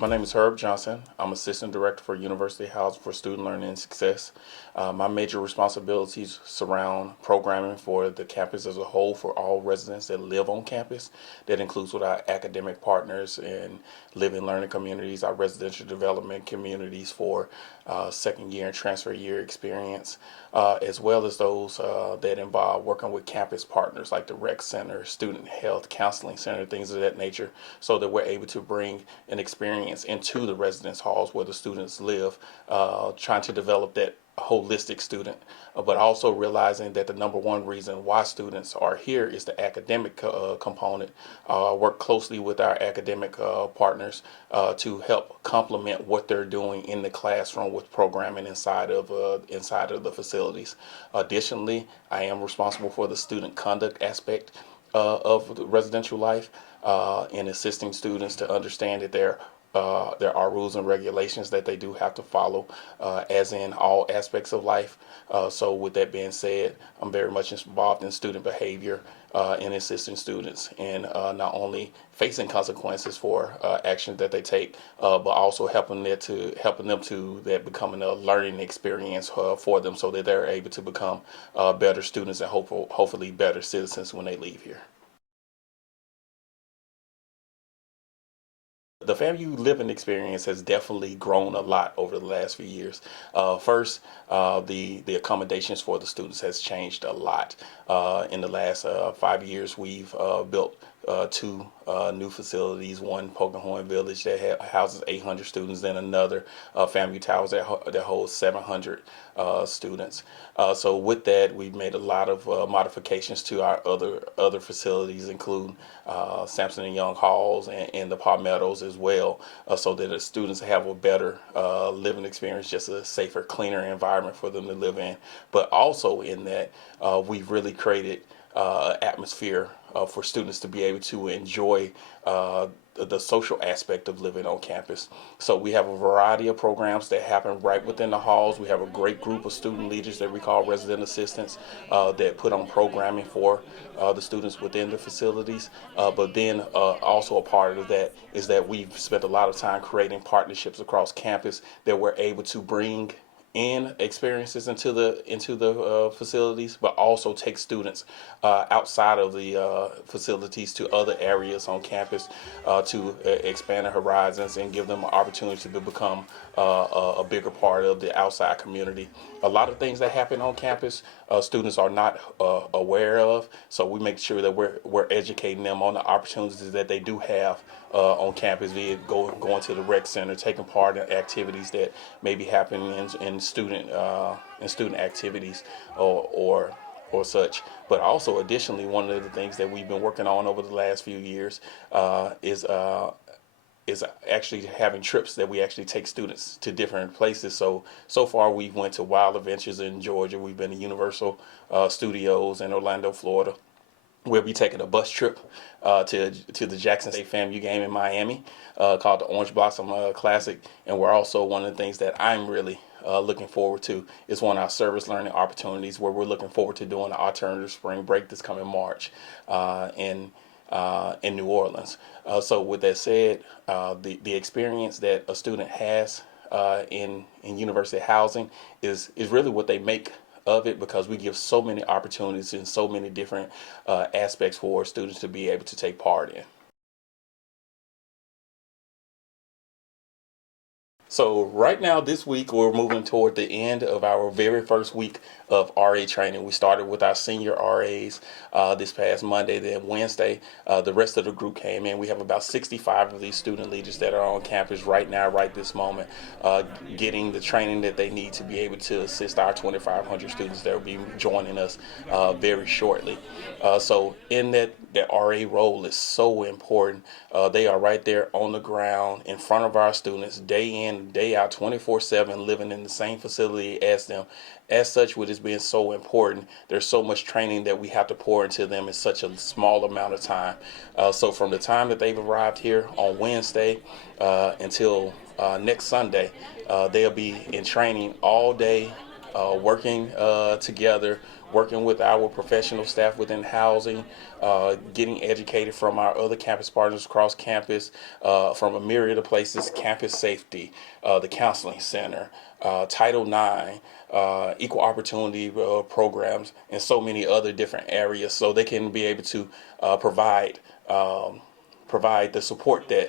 My name is Herb Johnson. I'm Assistant Director for University Housing for Student Learning and Success. My major responsibilities surround programming for the campus as a whole for all residents that live on campus. That includes with our academic partners and living learning communities, our residential development communities for second year and transfer year experience, as well as those that involve working with campus partners like the rec center, student health, counseling center, things of that nature, so that we're able to bring an experience into the residence halls where the students live, trying to develop that holistic student, but also realizing that the number one reason why students are here is the academic component. Work closely with our academic partners to help complement what they're doing in the classroom with programming inside of the facilities. Additionally, I am responsible for the student conduct aspect of the residential life, in assisting students to understand that there are rules and regulations that they do have to follow, as in all aspects of life. So with that being said, I'm very much involved in student behavior and assisting students in not only facing consequences for actions that they take, but also helping them to that becoming a learning experience for them, so that they're able to become better students and hopefully better citizens when they leave here. The FAMU living experience has definitely grown a lot over the last few years. First, the accommodations for the students has changed a lot. In the last 5 years, we've built two new facilities. One, Pocahontas Village, that houses 800 students, then another, FAMU Towers, that holds 700 students. So with that, we've made a lot of modifications to our other facilities, including Sampson and Young Halls and the Palmettos as well, so that the students have a better living experience, just a safer, cleaner environment for them to live in. But also in that, we've really created atmosphere for students to be able to enjoy the social aspect of living on campus. So we have a variety of programs that happen right within the halls. We have a great group of student leaders that we call resident assistants, that put on programming for the students within the facilities. But then also a part of that is that we've spent a lot of time creating partnerships across campus that we're able to bring in experiences into the facilities, but also take students outside of the facilities to other areas on campus, to expand their horizons and give them an opportunity to become a bigger part of the outside community. A lot of things that happen on campus, students are not aware of, so we make sure that we're educating them on the opportunities that they do have on campus, via going to the rec center, taking part in activities that may be happening in student activities or such. But also, additionally, one of the things that we've been working on over the last few years is actually having trips that we actually take students to different places. So far we've went to Wild Adventures in Georgia. We've been to Universal Studios in Orlando, Florida. We'll be taking a bus trip to the Jackson State FAMU game in Miami, called the Orange Blossom Classic. And we're also, one of the things that I'm really looking forward to is one of our service learning opportunities, where we're looking forward to doing an alternative spring break this coming March in New Orleans. So with that said, the experience that a student has in university housing is really what they make of it, because we give so many opportunities and so many different aspects for students to be able to take part in. So right now, this week, we're moving toward the end of our very first week of RA training. We started with our senior RAs this past Monday, then Wednesday. The rest of the group came in. We have about 65 of these student leaders that are on campus right now, right this moment, getting the training that they need to be able to assist our 2,500 students that will be joining us very shortly. So in that RA role is so important. They are right there on the ground in front of our students, day in, day out, 24/7, living in the same facility as them. As such, with it being so important, there's so much training that we have to pour into them in such a small amount of time. So from the time that they've arrived here on Wednesday until next Sunday, they'll be in training all day, working together working with our professional staff within housing, getting educated from our other campus partners across campus, from a myriad of places, campus safety, the counseling center, Title IX, equal opportunity programs, and so many other different areas, so they can be able to provide provide the support that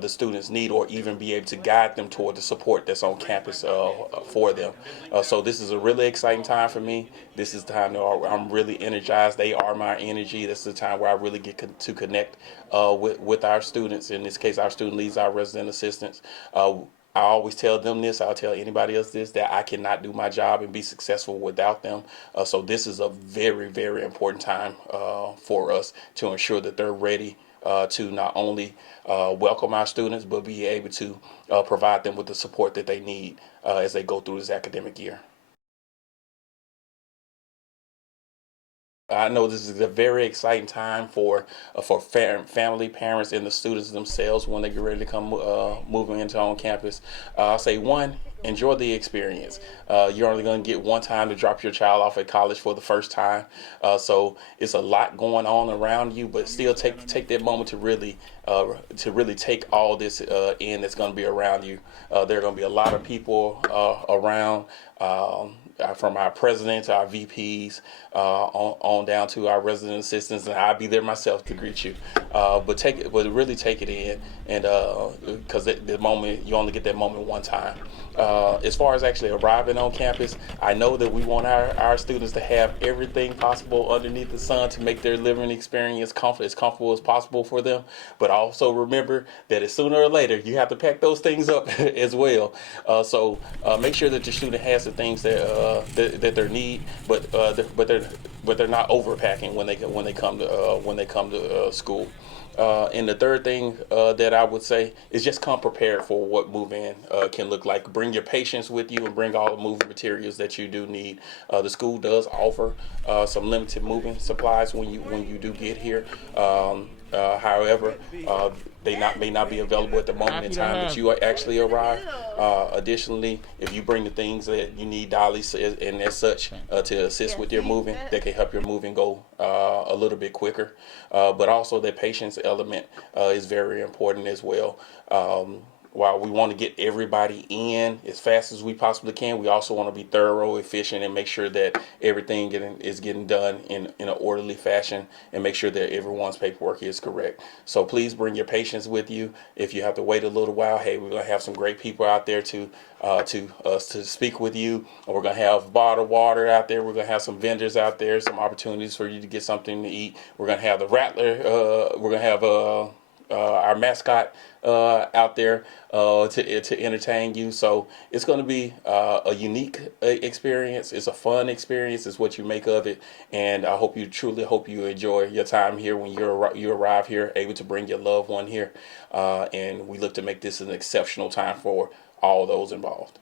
the students need, or even be able to guide them toward the support that's on campus for them. So this is a really exciting time for me. This is the time that I'm really energized. They are my energy. This is the time where I really get to connect with our students. In this case, our student leads, our resident assistants. I always tell them this, I'll tell anybody else this, that I cannot do my job and be successful without them. So this is a very, very important time for us to ensure that they're ready to not only welcome our students, but be able to provide them with the support that they need as they go through this academic year. I know this is a very exciting time for family, parents, and the students themselves when they get ready to come moving into on campus. I'll say one, enjoy the experience. You're only going to get one time to drop your child off at college for the first time, so it's a lot going on around you. But still, take that moment to really take all this in that's going to be around you. There are going to be a lot of people around. From our president to our VPs, on down to our resident assistants, and I'll be there myself to greet you. But really take it in, and because the moment, you only get that moment one time. As far as actually arriving on campus, I know that we want our students to have everything possible underneath the sun to make their living experience as comfortable as possible for them. But also remember that sooner or later you have to pack those things up as well. So make sure that your student has the things that they need, but they're not overpacking when they come to school. And the third thing that I would say is just come prepared for what move-in can look like. Bring your patients with you and bring all the moving materials that you do need. The school does offer some limited moving supplies when you do get here. However, they may not be available at the moment in time that you actually arrive. Additionally, if you bring the things that you need, dollies and as such, to assist with your moving, that can help your moving go a little bit quicker. But also the patience element is very important as well. While we want to get everybody in as fast as we possibly can, we also want to be thorough, efficient, and make sure that everything is getting done in an orderly fashion, and make sure that everyone's paperwork is correct. So please bring your patients with you. If you have to wait a little while, hey, we're gonna have some great people out there to speak with you. We're gonna have bottled water out there. We're gonna have some vendors out there, some opportunities for you to get something to eat. We're gonna have the Rattler. We're gonna have our mascot out there to entertain you. So it's going to be a unique experience. It's a fun experience. It's what you make of it. And I truly hope you enjoy your time here when you arrive here, able to bring your loved one here. And we look to make this an exceptional time for all those involved.